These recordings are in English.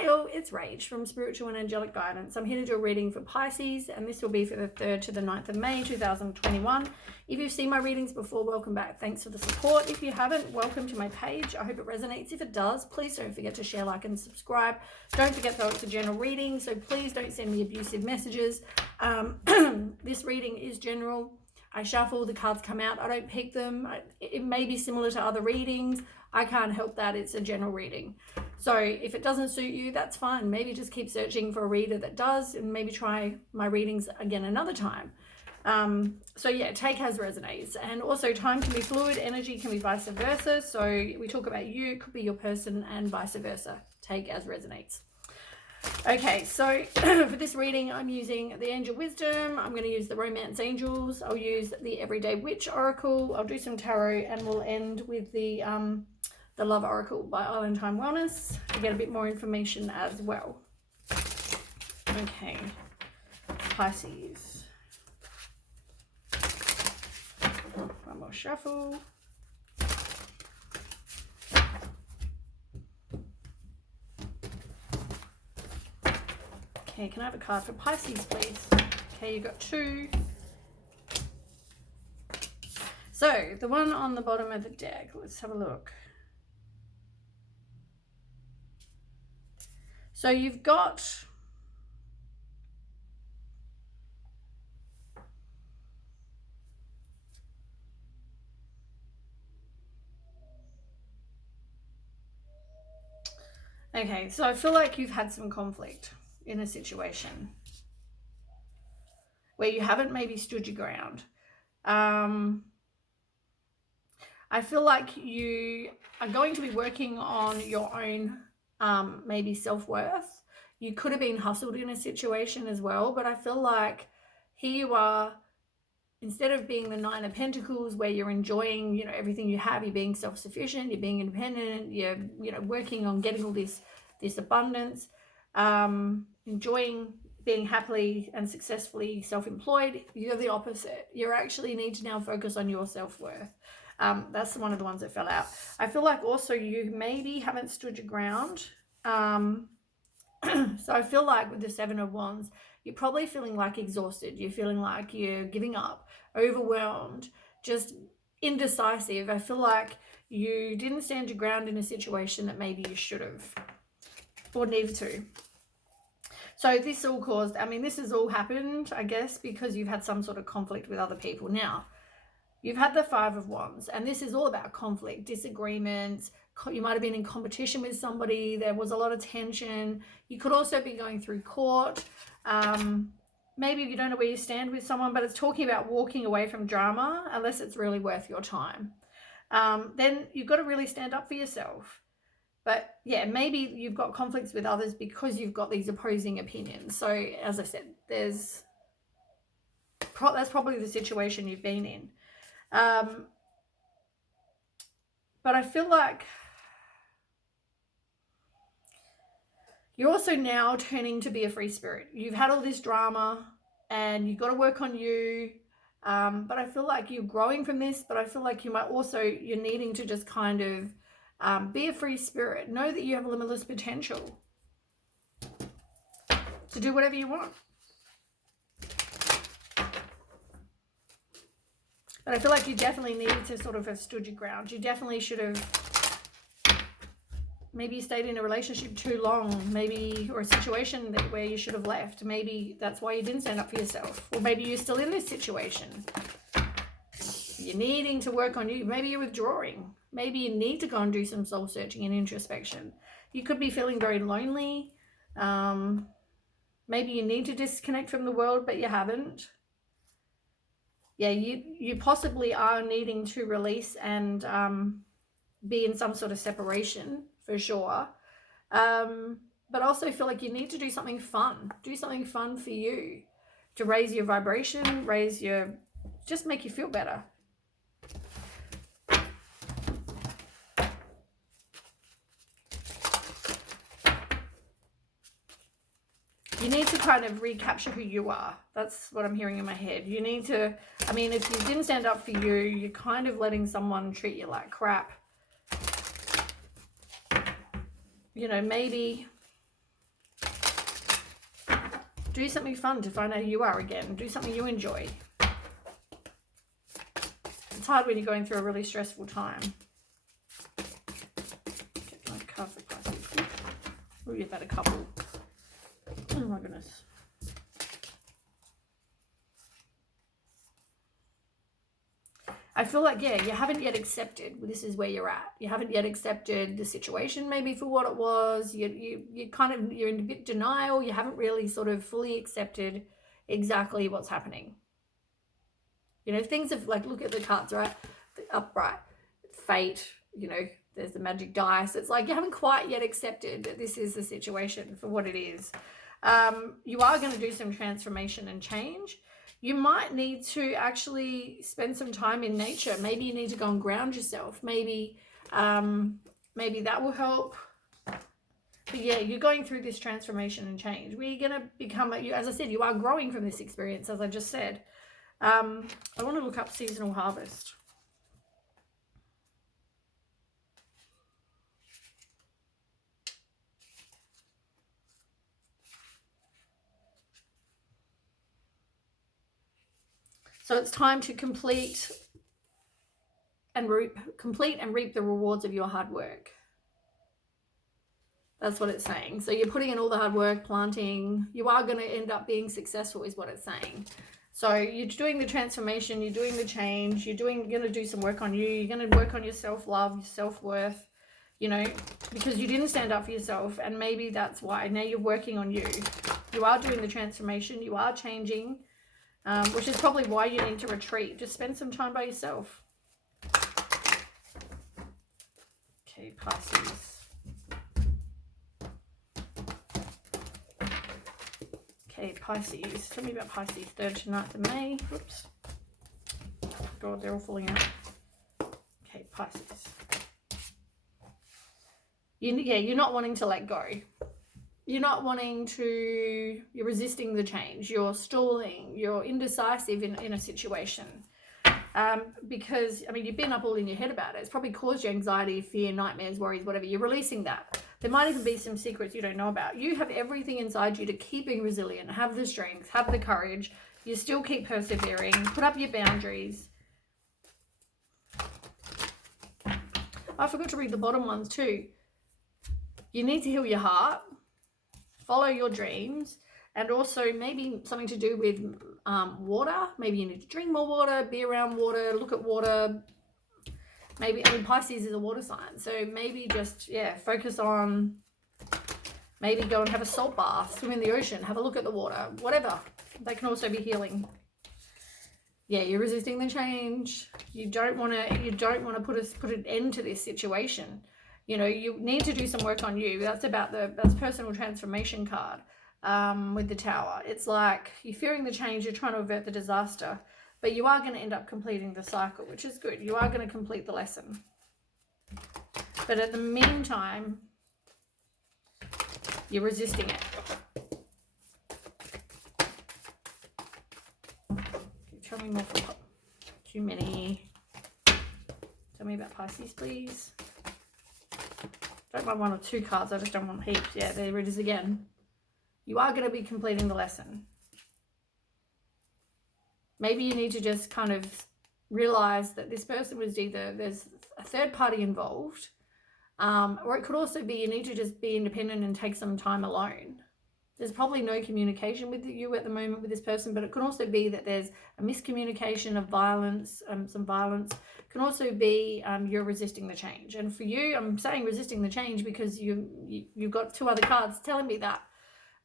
Hi all, it's Rach from Spiritual and Angelic Guidance. I'm here to do a reading for Pisces, and this will be for the 3rd to the 9th of May 2021. If you've seen my readings before, welcome back. Thanks for the support. If you haven't, welcome to my page. I hope it resonates. If it does, please don't forget to share, like, and subscribe. Don't forget though, it's a general reading, so please don't send me abusive messages. This reading is general. I shuffle, the cards come out, I don't pick them. It may be similar to other readings. I can't help that, it's a general reading. So if it doesn't suit you, that's fine. Maybe just keep searching for a reader that does, and maybe try my readings again another time. So yeah, take as resonates. And also, time can be fluid, energy can be vice versa. So we talk about you, it could be your person, and vice versa. Take as resonates. Okay, so for this reading, I'm using the Angel Wisdom. I'm going to use the Romance Angels. I'll use the Everyday Witch Oracle. I'll do some tarot, and we'll end with the Love Oracle by Island Time Wellness to get a bit more information as well. Okay, Pisces. One more shuffle. Okay, can I have a card for Pisces, please? Okay, you got 2. So, the one on the bottom of the deck, let's have a look. So you've got okay, so I feel like you've had some conflict in a situation where you haven't maybe stood your ground. I feel like you are going to be working on your own maybe self-worth. You could have been hustled in a situation as well, but I feel like here you are, instead of being the 9 of Pentacles where you're enjoying, you know, everything you have, you're being self-sufficient, you're being independent, you're, you know, working on getting all this abundance, enjoying being happily and successfully self-employed. You're the opposite. You actually need to now focus on your self-worth. That's one of the ones that fell out. I feel like also you maybe haven't stood your ground. So I feel like with the 7 of Wands, you're probably feeling like exhausted. You're feeling like you're giving up, overwhelmed, just indecisive. I feel like you didn't stand your ground in a situation that maybe you should have or needed to. So this all caused, I mean, this has all happened, I guess, because you've had some sort of conflict with other people. Now, you've had the 5 of Wands, and this is all about conflict, disagreements. You might have been in competition with somebody. There was a lot of tension. You could also be going through court. Maybe you don't know where you stand with someone, but it's talking about walking away from drama unless it's really worth your time. Then you've got to really stand up for yourself. But yeah, maybe you've got conflicts with others because you've got these opposing opinions. So as I said, that's probably the situation you've been in. But I feel like you're also now turning to be a free spirit. You've had all this drama and you've got to work on you. But I feel like you're growing from this, but I feel like you might also, you're needing to just kind of be a free spirit. Know that you have limitless potential to do whatever you want. But I feel like you definitely need to sort of have stood your ground. You definitely should have, maybe you stayed in a relationship too long, maybe, or a situation where you should have left. Maybe that's why you didn't stand up for yourself. Or maybe you're still in this situation. You're needing to work on you. Maybe you're withdrawing. Maybe you need to go and do some soul searching and introspection. You could be feeling very lonely. Maybe you need to disconnect from the world, but you haven't. Yeah, you possibly are needing to release and be in some sort of separation for sure. But also feel like you need to do something fun. Do something fun for you to raise your vibration, just make you feel better. You need to kind of recapture who you are. That's what I'm hearing in my head. You need to, I mean, if you didn't stand up for you, you're kind of letting someone treat you like crap. You know, maybe Do something fun to find out who you are again. Do something you enjoy. It's hard when you're going through a really stressful time. Get my card for Pisces. We'll give that a couple. Oh my goodness. I feel like, yeah, you haven't yet accepted this is where you're at. You haven't yet accepted the situation maybe for what it was. You're in a bit denial. You haven't really sort of fully accepted exactly what's happening. You know, things have, like, look at the cards, right? The upright, fate, you know, there's the magic dice. It's like you haven't quite yet accepted that this is the situation for what it is. You are going to do some transformation and change. You might need to actually spend some time in nature. Maybe you need to go and ground yourself. Maybe that will help. But yeah, you're going through this transformation and change. We're going to become, as I said, you are growing from this experience, as I just said. I want to look up seasonal harvest. So it's time to complete and reap the rewards of your hard work. That's what it's saying. So you're putting in all the hard work, planting. You are going to end up being successful is what it's saying. So you're doing the transformation, you're doing the change, you're going to do some work on you. You're going to work on your self-love, your self-worth, you know, because you didn't stand up for yourself. And maybe that's why now you're working on you. You are doing the transformation. You are changing. Which is probably why you need to retreat. Just spend some time by yourself. Okay, Pisces. Okay, Pisces. Tell me about Pisces. 3rd to 9th of May. Whoops. God, they're all falling out. Okay, Pisces. You're not wanting to let go. You're not wanting to, you're resisting the change, you're stalling, you're indecisive in a situation. Because, I mean, you've been up all in your head about it. It's probably caused you anxiety, fear, nightmares, worries, whatever. You're releasing that. There might even be some secrets you don't know about. You have everything inside you to keep being resilient, have the strength, have the courage. You still keep persevering, put up your boundaries. I forgot to read the bottom ones too. You need to heal your heart. Follow your dreams, and also maybe something to do with water. Maybe you need to drink more water, be around water, look at water. Maybe, I mean, Pisces is a water sign, so maybe just, yeah, focus on, maybe go and have a salt bath, swim in the ocean, have a look at the water, whatever. They can also be healing. Yeah, you're resisting the change. You don't want to put an end to this situation. You know, you need to do some work on you. That's personal transformation card with the Tower. It's like you're fearing the change, you're trying to avert the disaster, but you are going to end up completing the cycle, which is good. You are going to complete the lesson. But at the meantime, you're resisting it. Tell me more for too many. Tell me about Pisces, please. Don't want 1 or 2 cards, I just don't want heaps. Yeah, there it is again. You are going to be completing the lesson. Maybe you need to just kind of realize that this person was either, there's a third party involved, or it could also be you need to just be independent and take some time alone. There's probably no communication with you at the moment with this person, but it can also be that there's a miscommunication of violence, some violence. It can also be you're resisting the change. And for you, I'm saying resisting the change because you've got 2 other cards telling me that.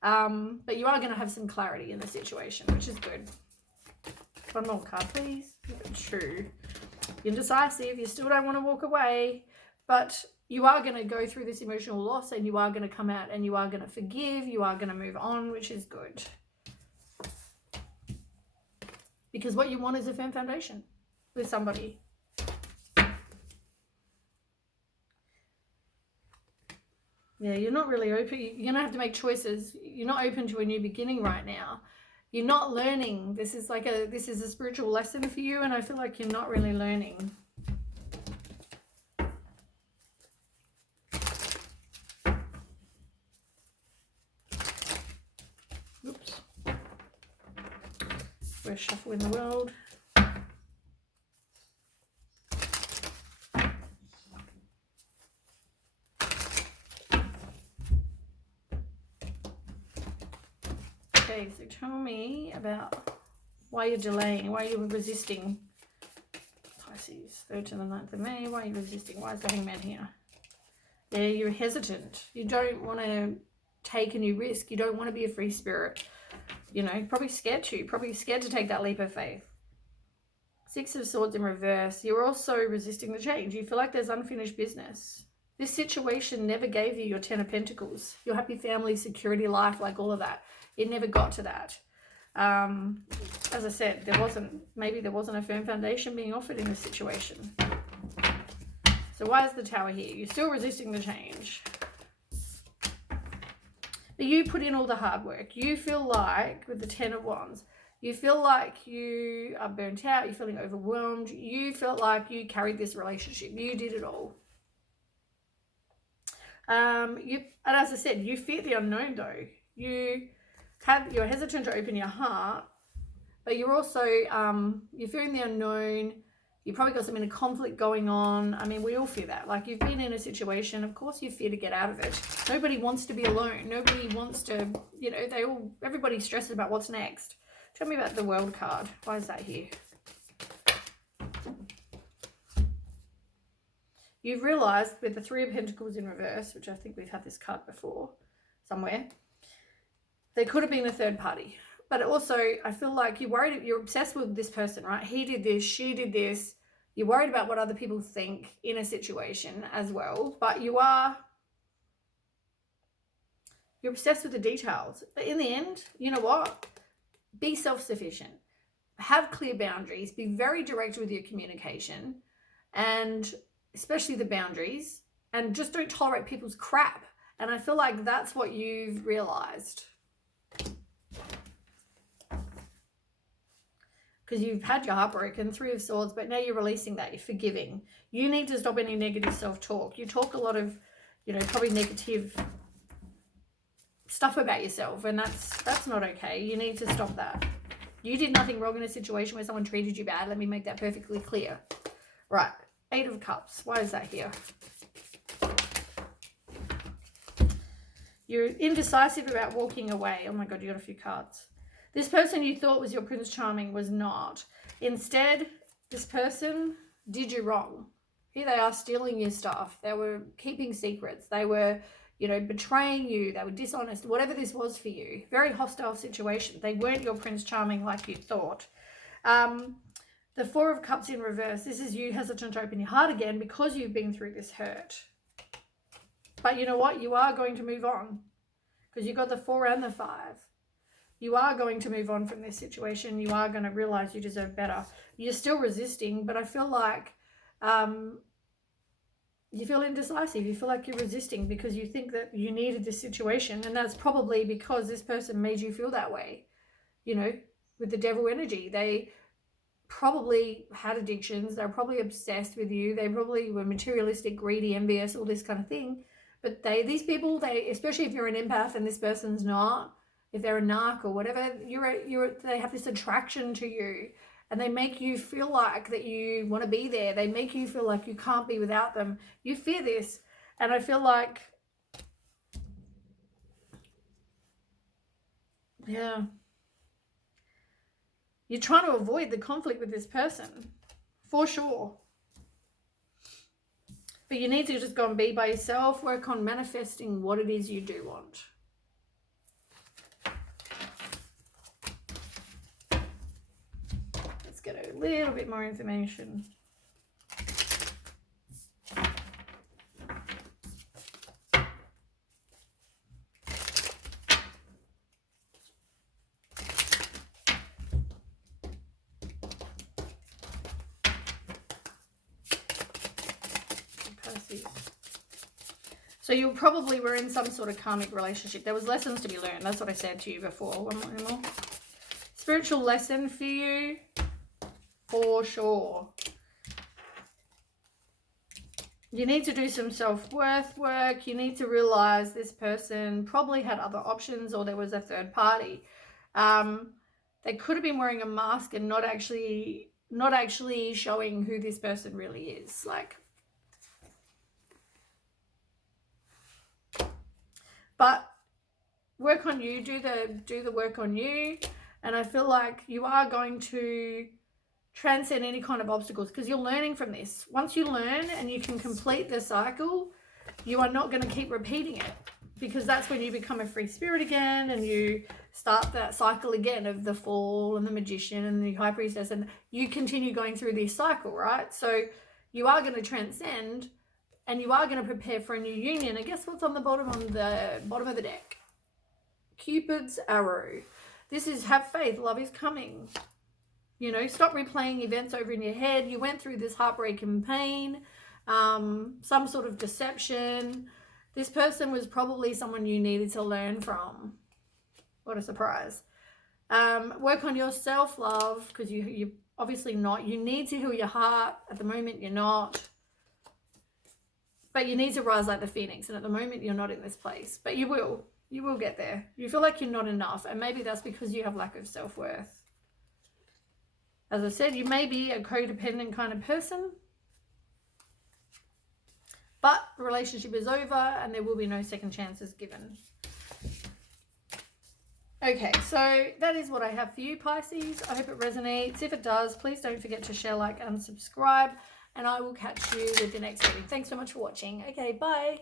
But you are going to have some clarity in the situation, which is good. 1 more card, please. True. You're indecisive. You still don't want to walk away, but you are going to go through this emotional loss, and you are going to come out and you are going to forgive. You are going to move on, which is good. Because what you want is a firm foundation with somebody. Yeah, you're not really open. You're going to have to make choices. You're not open to a new beginning right now. You're not learning. This is a spiritual lesson for you, and I feel like you're not really learning. Oops. We're shuffling the world. Okay, so tell me about why you're delaying, why you're resisting. Pisces, 3rd to the 9th of May. Why are you resisting? Why is the Hangman here? Yeah, you're hesitant. You don't want to take a new risk. You don't want to be a free spirit. You know, probably scared to take that leap of faith. 6 of Swords in reverse. You're also resisting the change. You feel like there's unfinished business. This situation never gave you your 10 of Pentacles, your happy family, security, life, like all of that. It never got to that. As I said, maybe there wasn't a firm foundation being offered in this situation. So why is the Tower here? You're still resisting the change. But you put in all the hard work. You feel like, with the 10 of Wands, you feel like you are burnt out. You're feeling overwhelmed. You felt like you carried this relationship. You did it all. And as I said, you fear the unknown though. You're hesitant to open your heart, but you're also, you're fearing the unknown. You probably got some inner conflict going on. I mean, we all fear that. Like, you've been in a situation, of course you fear to get out of it. Nobody wants to be alone. Nobody wants to, you know, everybody stresses about what's next. Tell me about the World card. Why is that here? You've realized with the 3 of Pentacles in reverse, which I think we've had this card before somewhere, there could have been a third party. But also, I feel like you're obsessed with this person, right? He did this, she did this. You're worried about what other people think in a situation as well. But you're obsessed with the details. But in the end, you know what? Be self-sufficient. Have clear boundaries. Be very direct with your communication. And especially the boundaries. And just don't tolerate people's crap. And I feel like that's what you've realized. Because you've had your heart broken, 3 of Swords, but now you're releasing that. You're forgiving. You need to stop any negative self-talk. You talk a lot of, you know, probably negative stuff about yourself, and that's not okay. You need to stop that. You did nothing wrong in a situation where someone treated you bad. Let me make that perfectly clear. Right. 8 of Cups. Why is that here? You're indecisive about walking away. Oh my God, you got a few cards. This person you thought was your Prince Charming was not. Instead, this person did you wrong. Here they are stealing your stuff. They were keeping secrets. They were, you know, betraying you. They were dishonest. Whatever this was for you. Very hostile situation. They weren't your Prince Charming like you thought. The 4 of Cups in reverse. This is you hesitant to open your heart again because you've been through this hurt. But you know what? You are going to move on. Because you got the 4 and the 5. You are going to move on from this situation. You are going to realize you deserve better. You're still resisting, but I feel like you feel indecisive. You feel like you're resisting because you think that you needed this situation. And that's probably because this person made you feel that way. You know, with the devil energy. They probably had addictions. They're probably obsessed with you. They probably were materialistic, greedy, envious, all this kind of thing. But these people, especially if you're an empath and this person's not, if they're a narc or whatever, they have this attraction to you, and they make you feel like that you want to be there. They make you feel like you can't be without them. You fear this, and I feel like, yeah, you're trying to avoid the conflict with this person, for sure. But you need to just go and be by yourself, work on manifesting what it is you do want. Get a little bit more information. So you probably were in some sort of karmic relationship. There was lessons to be learned. That's what I said to you before. One more. Spiritual lesson for you. For sure. You need to do some self-worth work. You need to realize this person probably had other options, or there was a third party. They could have been wearing a mask and not actually showing who this person really is. Like, but work on you, do the work on you. And I feel like you are going to transcend any kind of obstacles because you're learning from this. Once you learn and you can complete the cycle, you are not going to keep repeating it, because that's when you become a free spirit again and you start that cycle again of the Fool and the Magician and the High Priestess, and you continue going through this cycle, right? So you are going to transcend and you are going to prepare for a new union. And guess what's on the bottom of the deck? Cupid's arrow. This is have faith, love is coming. You know, stop replaying events over in your head. You went through this heartbreak and pain, some sort of deception. This person was probably someone you needed to learn from. What a surprise. Work on your self-love, because you're obviously not. You need to heal your heart. At the moment, you're not. But you need to rise like the phoenix. And at the moment, you're not in this place. But you will. You will get there. You feel like you're not enough. And maybe that's because you have lack of self-worth. As I said, you may be a codependent kind of person. But the relationship is over and there will be no second chances given. Okay, so that is what I have for you, Pisces. I hope it resonates. If it does, please don't forget to share, like, and subscribe. And I will catch you with the next reading. Thanks so much for watching. Okay, bye.